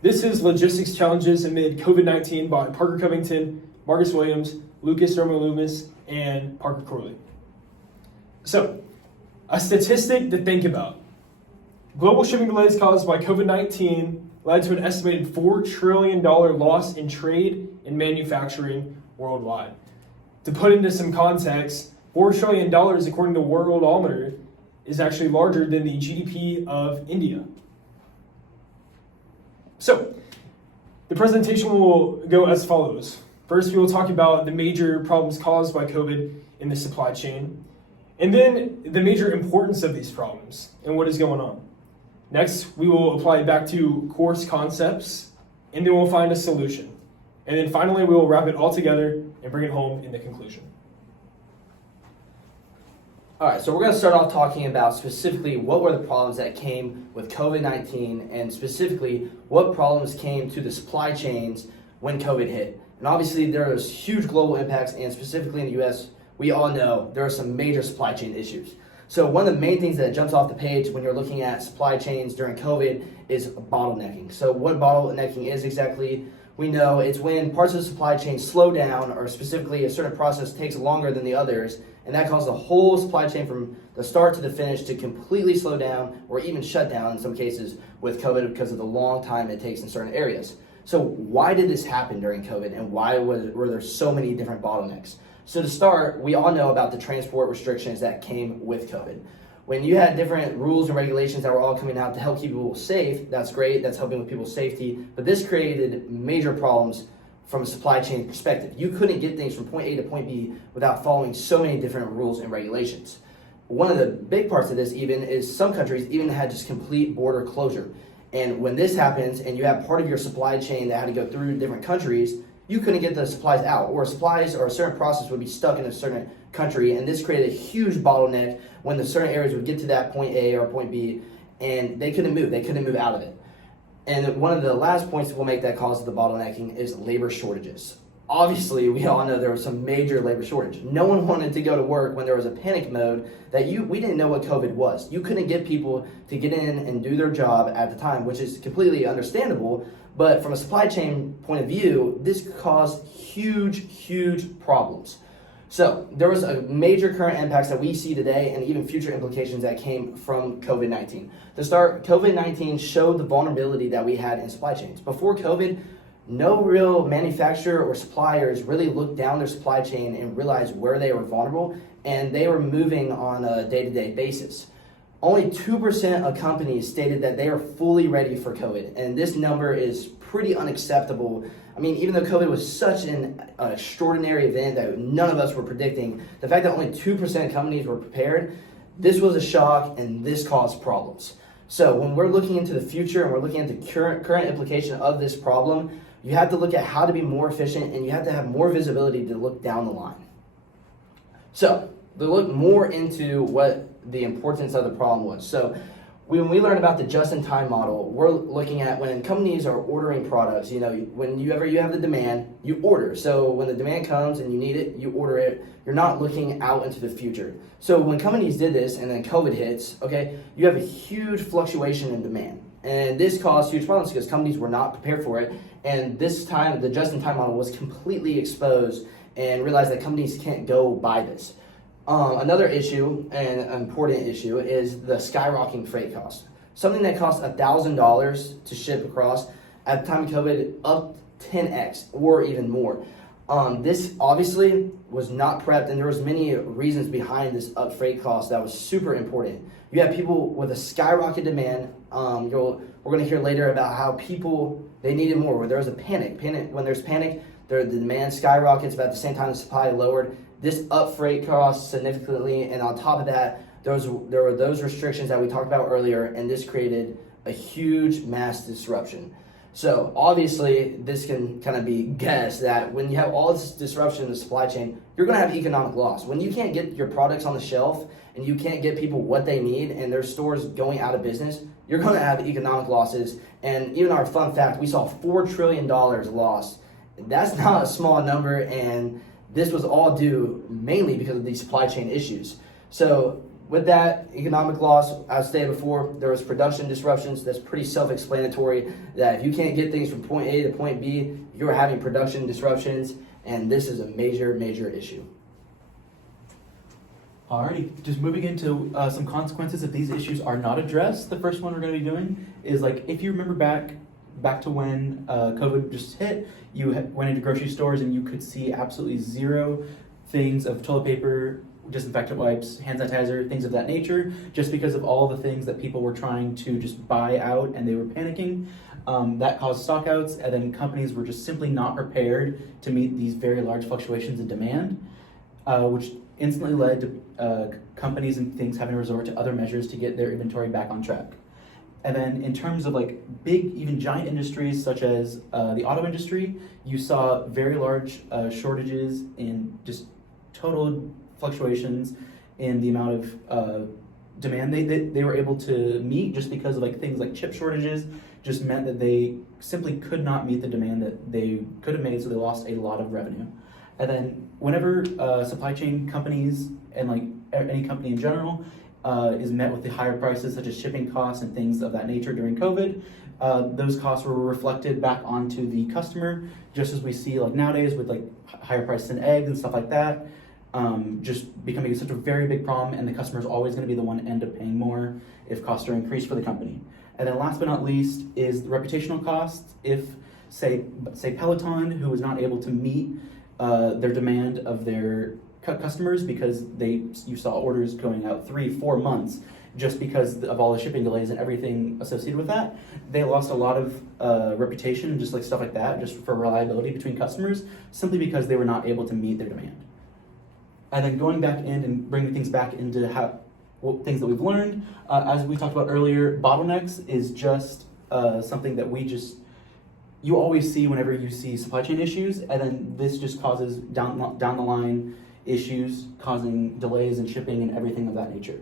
This is Logistics Challenges Amid COVID-19 by Parker Covington, Marcus Williams, Lucas Romo-Loomis, and Parker Corley. So, a statistic to think about. Global shipping delays caused by COVID-19 led to an estimated $4 trillion loss in trade and manufacturing worldwide. To put into some context, $4 trillion, according to Worldometer, is actually larger than the GDP of India. So, the presentation will go as follows. First, we will talk about the major problems caused by COVID in the supply chain, and then the major importance of these problems and what is going on. Next, we will apply it back to course concepts, and then we'll find a solution. And then finally, we will wrap it all together and bring it home in the conclusion. All right, so we're going to start off talking about specifically what were the problems that came with COVID-19 and specifically what problems came to the supply chains when COVID hit. And obviously there was huge global impacts, and specifically in the US, we all know there are some major supply chain issues. So one of the main things that jumps off the page when you're looking at supply chains during COVID is bottlenecking. So what bottlenecking is exactly, we know it's when parts of the supply chain slow down, or specifically a certain process takes longer than the others, and that causes the whole supply chain from the start to the finish to completely slow down or even shut down in some cases with COVID because of the long time it takes in certain areas. So why did this happen during COVID, and why were there so many different bottlenecks? So to start, we all know about the transport restrictions that came with COVID. When you had different rules and regulations that were all coming out to help keep people safe, that's great, that's helping with people's safety, but this created major problems from a supply chain perspective. You couldn't get things from point A to point B without following so many different rules and regulations. One of the big parts of this even is some countries even had just complete border closure. And when this happens and you have part of your supply chain that had to go through different countries, you couldn't get the supplies out, or supplies or a certain process would be stuck in a certain country, and this created a huge bottleneck when the certain areas would get to that point A or point B, and they couldn't move out of it. And one of the last points we'll make that causes the bottlenecking is labor shortages. Obviously, we all know there was some major labor shortage. No one wanted to go to work when there was a panic mode that we didn't know what COVID was. You couldn't get people to get in and do their job at the time, which is completely understandable. But from a supply chain point of view, this caused huge problems. So there was a major current impacts that we see today and even future implications that came from COVID-19. To start, COVID-19 showed the vulnerability that we had in supply chains. Before COVID, no real manufacturer or suppliers really looked down their supply chain and realized where they were vulnerable, and they were moving on a day-to-day basis. Only 2% of companies stated that they are fully ready for COVID, and this number is pretty unacceptable. I mean, even though COVID was such an extraordinary event that none of us were predicting, the fact that only 2% of companies were prepared, this was a shock, and this caused problems. So when we're looking into the future and we're looking at the current implication of this problem, you have to look at how to be more efficient, and you have to have more visibility to look down the line. So to look more into what the importance of the problem was. So when we learn about the just-in-time model, we're looking at when companies are ordering products, when you have the demand, you order. So when the demand comes and you need it, you order it. You're not looking out into the future. So when companies did this and then COVID hits, okay, you have a huge fluctuation in demand. And this caused huge problems because companies were not prepared for it. And this time, the just-in-time model was completely exposed and realized that companies can't go by this. Another issue, and an important issue, is the skyrocketing freight cost. Something that cost $1,000 to ship across at the time of COVID, up 10x or even more. This obviously was not prepped, and there was many reasons behind this up freight cost that was super important. You have people with a skyrocket demand. We're going to hear later about how people, they needed more, where there was a panic. When there's panic, the demand skyrockets, but at the same time the supply lowered. This up freight cost significantly, and on top of that, there were those restrictions that we talked about earlier, and this created a huge mass disruption. So obviously, this can kind of be guessed that when you have all this disruption in the supply chain, you're going to have economic loss. When you can't get your products on the shelf and you can't get people what they need and their stores going out of business, you're going to have economic losses. And even our fun fact, we saw $4 trillion lost. That's not a small number, and this was all due mainly because of these supply chain issues. So With that economic loss, as stated before, there was production disruptions. That's pretty self-explanatory, that if you can't get things from point A to point B, you're having production disruptions, and this is a major, major issue. Alrighty, just moving into some consequences if these issues are not addressed. The first one we're going to be doing is, like, if you remember back to when COVID just hit, you went into grocery stores and you could see absolutely zero things of toilet paper, disinfectant wipes, hand sanitizer, things of that nature, just because of all the things that people were trying to just buy out and they were panicking. That caused stockouts, and then companies were just simply not prepared to meet these very large fluctuations in demand, which instantly led to companies and things having to resort to other measures to get their inventory back on track. And then in terms of like big, even giant industries such as the auto industry, you saw very large shortages in just total fluctuations in the amount of demand they were able to meet, just because of like things like chip shortages just meant that they simply could not meet the demand that they could have made, so they lost a lot of revenue. And then whenever supply chain companies and like any company in general is met with the higher prices such as shipping costs and things of that nature during COVID, those costs were reflected back onto the customer, just as we see like nowadays with like higher prices in eggs and stuff like that, just becoming such a very big problem, and the customer is always going to be the one to end up paying more if costs are increased for the company. And then last but not least is the reputational costs. If say Peloton, who was not able to meet their demand of their customers because you saw orders going out 3-4 months just because of all the shipping delays and everything associated with that, they lost a lot of reputation and just like stuff like that, just for reliability between customers, simply because they were not able to meet their demand. And then going back in and bringing things back into things that we've learned, as we talked about earlier, bottlenecks is just something that you always see whenever you see supply chain issues, and then this just causes down the line issues, causing delays in shipping and everything of that nature.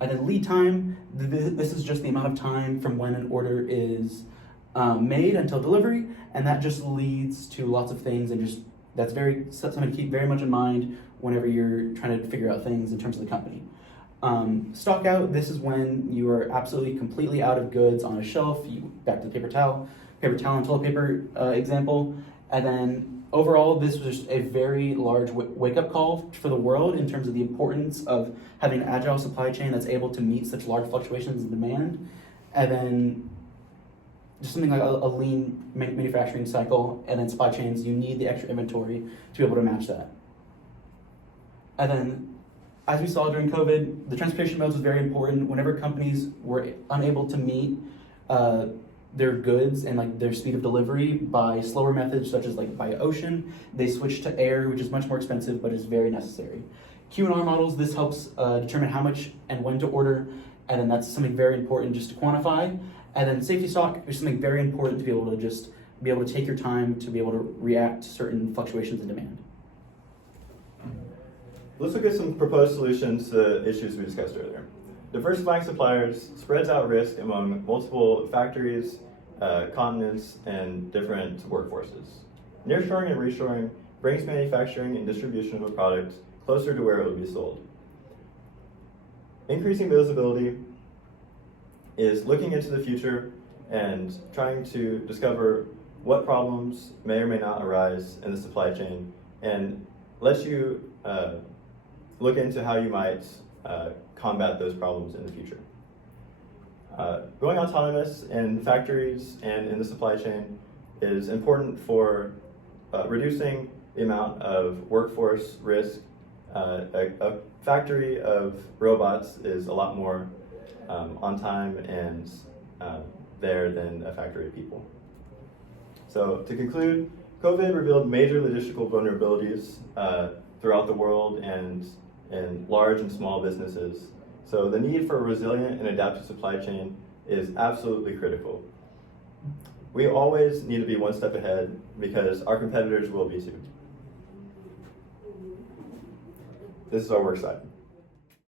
And then lead time, this is just the amount of time from when an order is made until delivery, and that just leads to lots of things, and just that's something to keep very much in mind whenever you're trying to figure out things in terms of the company. Stock out, this is when you are absolutely completely out of goods on a shelf. Back to the paper towel and toilet paper example. And then overall, this was just a very large wake-up call for the world in terms of the importance of having an agile supply chain that's able to meet such large fluctuations in demand. And then just something like a lean manufacturing cycle, and then supply chains, you need the extra inventory to be able to match that. And then, as we saw during COVID, the transportation modes was very important. Whenever companies were unable to meet their goods and like their speed of delivery by slower methods such as like by ocean, they switched to air, which is much more expensive but is very necessary. Q&R models, this helps determine how much and when to order, and then that's something very important just to quantify. And then safety stock is something very important to be able to take your time to be able to react to certain fluctuations in demand. Let's look at some proposed solutions to issues we discussed earlier. Diversifying suppliers spreads out risk among multiple factories, continents, and different workforces. Nearshoring and reshoring brings manufacturing and distribution of a product closer to where it will be sold. Increasing visibility is looking into the future and trying to discover what problems may or may not arise in the supply chain, and lets you look into how you might combat those problems in the future. Going autonomous in factories and in the supply chain is important for reducing the amount of workforce risk. A factory of robots is a lot more on time and there than a factory of people. So to conclude, COVID revealed major logistical vulnerabilities throughout the world and in large and small businesses. So the need for a resilient and adaptive supply chain is absolutely critical. We always need to be one step ahead because our competitors will be too. This is our work site.